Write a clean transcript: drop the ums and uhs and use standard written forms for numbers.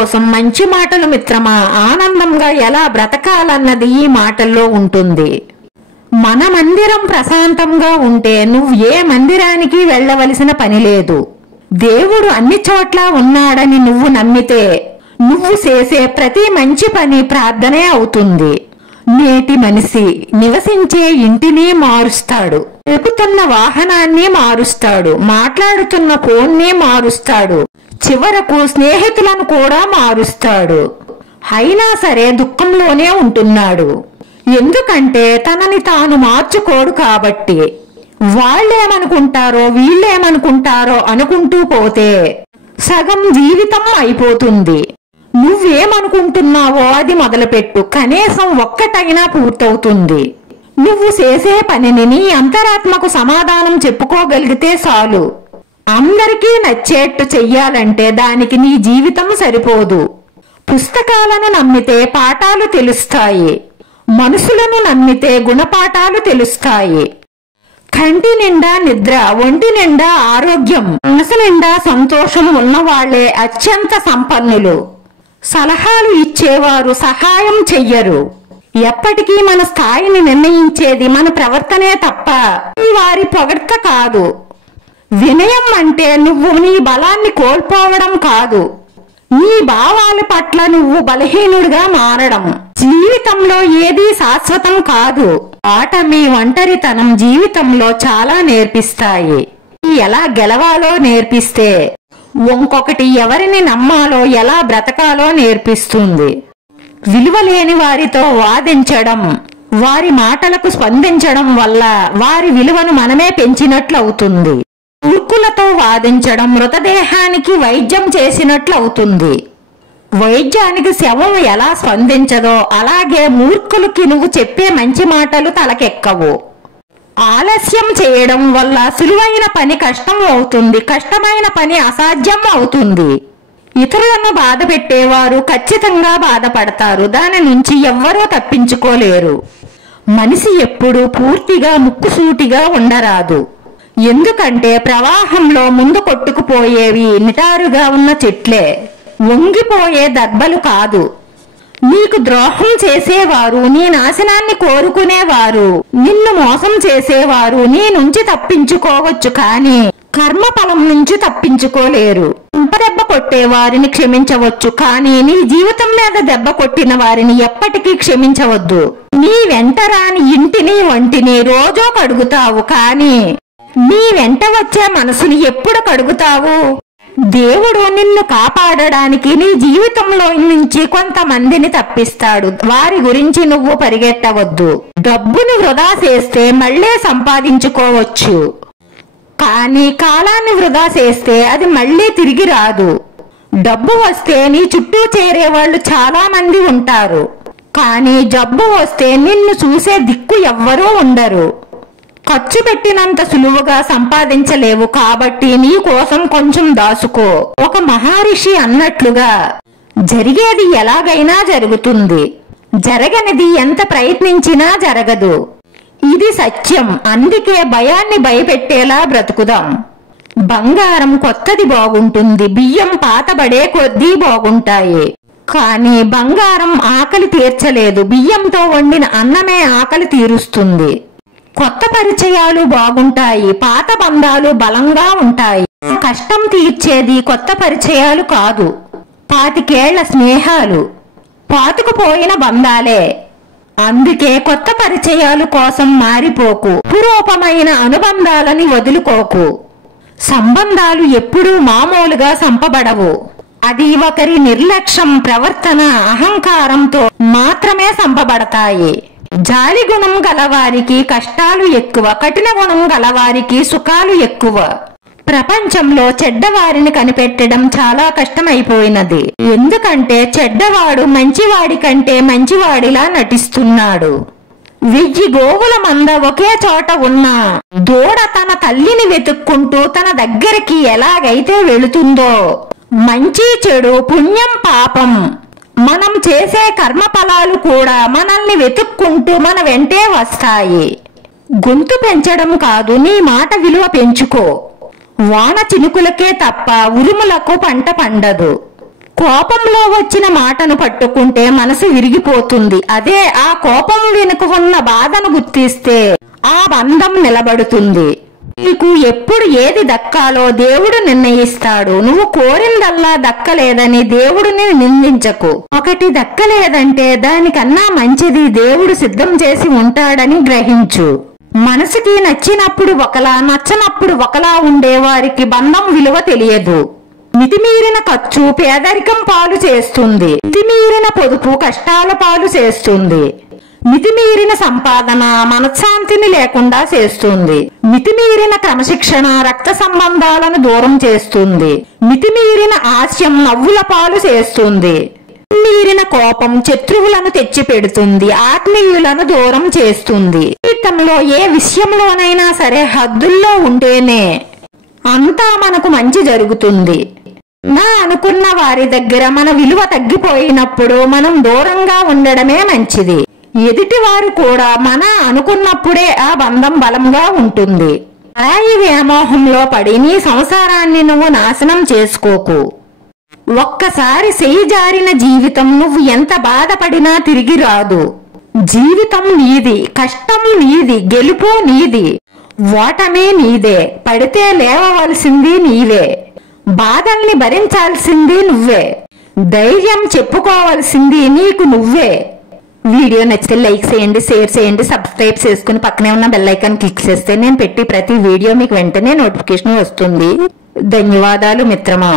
కోసం మంచి మాటలు మిత్రమా. ఆనందంగా ఎలా బ్రతకాలన్నది ఈ మాటల్లో ఉంటుంది. మన మందిరం ప్రశాంతంగా ఉంటే నువ్వు ఏ మందిరానికి వెళ్ళవలసిన పని లేదు. దేవుడు అన్ని చోట్ల ఉన్నాడని నువ్వు నమ్మితే నువ్వు చేసే ప్రతి మంచి పని ప్రార్థనే అవుతుంది. నేటి మనిషి నివసించే ఇంటిని మారుస్తాడు, ఎక్కుతున్న వాహనాన్ని మారుస్తాడు, మాట్లాడుతున్న ఫోన్ని మారుస్తాడు, చివరకు స్నేహితులను కూడా మారుస్తాడు. అయినా సరే దుఃఖంలోనే ఉంటున్నాడు. ఎందుకంటే తనని తాను మార్చుకోడు కాబట్టి. వాళ్ళేమనుకుంటారో వీళ్ళేమనుకుంటారో అనుకుంటూ పోతే సగం జీవితం అయిపోతుంది. నువ్వేమనుకుంటున్నావో అది మొదలుపెట్టు, కనీసం ఒక్కటైనా పూర్తవుతుంది. నువ్వు చేసే పనిని నీ అంతరాత్మకు సమాధానం చెప్పుకోగలిగితే చాలు. అందరికీ నచ్చేట్టు చెయ్యాలంటే దానికి నీ జీవితం సరిపోదు. పుస్తకాలను నమ్మితే పాఠాలు తెలుస్తాయి, మనుషులను నమ్మితే గుణపాఠాలు తెలుస్తాయి. కంటి నిండా నిద్ర, ఒంటి నిండా ఆరోగ్యం, మనసు నిండా సంతోషం ఉన్నవాళ్లే అత్యంత సంపన్నులు. సలహాలు ఇచ్చేవారు సహాయం చెయ్యరు. ఎప్పటికీ మన స్థాయిని నిర్ణయించేది మన ప్రవర్తనే తప్ప వారి పొగడ్త కాదు. వినయం అంటే నువ్వు నీ బలాన్ని కోల్పోవడం కాదు, నీ భావాల పట్ల నువ్వు బలహీనుడిగా మారడం. జీవితంలో ఏదీ శాశ్వతం కాదు. ఆటమి, ఒంటరితనం జీవితంలో చాలా నేర్పిస్తాయి. ఎలా గెలవాలో నేర్పిస్తే ఇంకొకటి ఎవరిని నమ్మాలో, ఎలా బ్రతకాలో నేర్పిస్తుంది. విలువలేని వారితో వాదించడం, వారి మాటలకు స్పందించడం వల్ల వారి విలువను మనమే పెంచినట్లు అవుతుంది. మూర్ఖులతో వాదించడం మృతదేహానికి వైద్యం చేసినట్లు అవుతుంది. వైద్యానికి శవం ఎలా స్పందించదో అలాగే మూర్ఖులకి నువ్వు చెప్పే మంచి మాటలు తలకెక్కవు. ఆలస్యం చేయడం వల్ల సులువైన పని కష్టం అవుతుంది, కష్టమైన పని అసాధ్యం అవుతుంది. ఇతరులను బాధ పెట్టేవారు ఖచ్చితంగా బాధపడతారు, దాని నుంచి ఎవ్వరూ తప్పించుకోలేరు. మనిషి ఎప్పుడూ పూర్తిగా ముక్కుసూటిగా ఉండరాదు. ఎందుకంటే ప్రవాహంలో ముందు కొట్టుకుపోయేవి నిటారుగా ఉన్న చెట్లే, వంగిపోయే దర్బలు కాదు. నీకు ద్రోహం చేసేవారు నీ నాశనాన్ని కోరుకునేవారు, నిన్ను మోసం చేసేవారు నీ నుంచి తప్పించుకోవచ్చు, కానీ కర్మఫలం నుంచి తప్పించుకోలేరు. దెబ్బ కొట్టే వారిని క్షమించవచ్చు, కానీ నీ జీవితం మీద దెబ్బ కొట్టిన వారిని ఎప్పటికీ క్షమించవద్దు. నీ వెంట రాని ఇంటిని వంటిని రోజూ కడుగుతావు, కానీ నీ వెంట వచ్చే మనసుని ఎప్పుడు కడుగుతావు? దేవుడు నిన్ను కాపాడడానికి నీ జీవితంలో నుంచి కొంతమందిని తప్పిస్తాడు. వారి గురించి నువ్వు పరిగెట్టవద్దు. డబ్బుని వృధా చేస్తే మళ్ళీ సంపాదించుకోవచ్చు, కానీ కాలాన్ని వృధా చేస్తే అది మళ్ళీ తిరిగి రాదు. డబ్బు వస్తే నీ చుట్టూ చేరేవాళ్ళు చాలా మంది ఉంటారు, కానీ జబ్బు వస్తే నిన్ను చూసే దిక్కు ఎవ్వరూ ఉండరు. ఖర్చు పెట్టినంత సులువుగా సంపాదించలేవు, కాబట్టి నీ కోసం కొంచెం దాచుకో. ఒక మహర్షి అన్నట్లుగా జరిగేది ఎలాగైనా జరుగుతుంది, జరగనిది ఎంత ప్రయత్నించినా జరగదు. ఇది సత్యం. అందుకే భయాన్ని భయపెట్టేలా బ్రతుకుదాం. బంగారం కొత్తది బాగుంటుంది, బియ్యం పాతబడే కొద్దీ బాగుంటాయి, కానీ బంగారం ఆకలి తీర్చలేదు, బియ్యంతో వండిన అన్నమే ఆకలి తీరుస్తుంది. కొత్త పరిచయాలు బాగుంటాయి, పాత బంధాలు బలంగా ఉంటాయి. కష్టం తీర్చేది కొత్త పరిచయాలు కాదు, 25 ఏళ్ల స్నేహాలు, పాతుకుపోయిన బంధాలే. అందుకే కొత్త పరిచయాలు కోసం మారిపోకు, పురూపమైన అనుబంధాలని వదులుకోకు. సంబంధాలు ఎప్పుడూ మామూలుగా సంపబడవు, అది ఒకరి నిర్లక్ష్యం, ప్రవర్తన, అహంకారంతో మాత్రమే సంపబడతాయి. జాలి గుణం గలవారికి కష్టాలు ఎక్కువ, కఠిన గుణం గలవారికి సుఖాలు ఎక్కువ. ప్రపంచంలో చెడ్డవారిని కనిపెట్టడం చాలా కష్టమైపోయినది, ఎందుకంటే చెడ్డవాడు మంచివాడి కంటే మంచివాడిలా నటిస్తున్నాడు. 1000 గోవుల మంద ఒకే చోట ఉన్నా దూడ తన తల్లిని వెతుక్కుంటూ తన దగ్గరికి ఎలాగైతే వెళుతుందో, మంచి చెడు, పుణ్యం పాపం, మనం చేసే కర్మ ఫలాలు కూడా మనల్ని వెతుక్కుంటూ మన వెంటే వస్తాయి. గొంతు పెంచడం కాదు, నీ మాట విలువ పెంచుకో. వాన చినుకులకే తప్ప ఉరుములకు పంట పండదు. కోపంలో వచ్చిన మాటను పట్టుకుంటే మనసు విరిగిపోతుంది. అదే ఆ కోపం వెనుక ఉన్న బాధను గుర్తిస్తే ఆ బంధం నిలబడుతుంది. నీకు ఎప్పుడు ఏది దక్కాలో దేవుడు నిర్ణయిస్తాడు. నువ్వు కోరిందల్లా దక్కలేదని దేవుడిని నిందించకు. ఒకటి దక్కలేదంటే దానికన్నా మంచిది దేవుడు సిద్ధం చేసి ఉంటాడని గ్రహించు. మనసుకి నచ్చినప్పుడు ఒకలా, నచ్చనప్పుడు ఒకలా ఉండే వారికి బంధం విలువ తెలియదు. మితిమీరిన ఖర్చు పేదరికం పాలు చేస్తుంది. మితిమీరిన పొదుపు కష్టాల పాలు చేస్తుంది. మితిమీరిన సంపాదన మనశ్శాంతిని లేకుండా చేస్తుంది. మితిమీరిన క్రమశిక్షణ రక్త సంబంధాలను దూరం చేస్తుంది. మితిమీరిన ఆశయం నవ్వుల పాలు చేస్తుంది. మీరిన కోపం శత్రువులను తెచ్చి పెడుతుంది. ఆత్మీయులను దూరం చేస్తుంది. జీవితంలో ఏ విషయంలోనైనా సరే హద్దుల్లో ఉంటేనే అంతా మనకు మంచి జరుగుతుంది. నా అనుకున్న వారి దగ్గర మన విలువ తగ్గిపోయినప్పుడు మనం దూరంగా ఉండడమే మంచిది. ఎదుటి వారు కూడా మన అనుకున్నప్పుడే ఆ బంధం బలంగా ఉంటుంది. రాయి వ్యామోహంలో పడి నీ సంసారాన్ని నువ్వు నాశనం చేసుకోకు. ఒక్కసారి చెయ్యి జారిన జీవితం నువ్వు ఎంత బాధపడినా తిరిగి రాదు. జీవితం నీది, కష్టం నీది, గెలుపు నీది, ఓటమే నీదే. పడితే లేవవలసింది నీవే, బాధల్ని భరించాల్సింది నువ్వే, ధైర్యం చెప్పుకోవాల్సింది నీకు నువ్వే. వీడియో నచ్చితే లైక్ చేయండి, షేర్ చేయండి, సబ్స్క్రైబ్ చేసుకుని పక్కనే ఉన్న బెల్ ఐకాన్ క్లిక్ చేస్తే నేను పెట్టి ప్రతి వీడియో మీకు వెంటనే నోటిఫికేషన్ వస్తుంది. ధన్యవాదాలు మిత్రమా.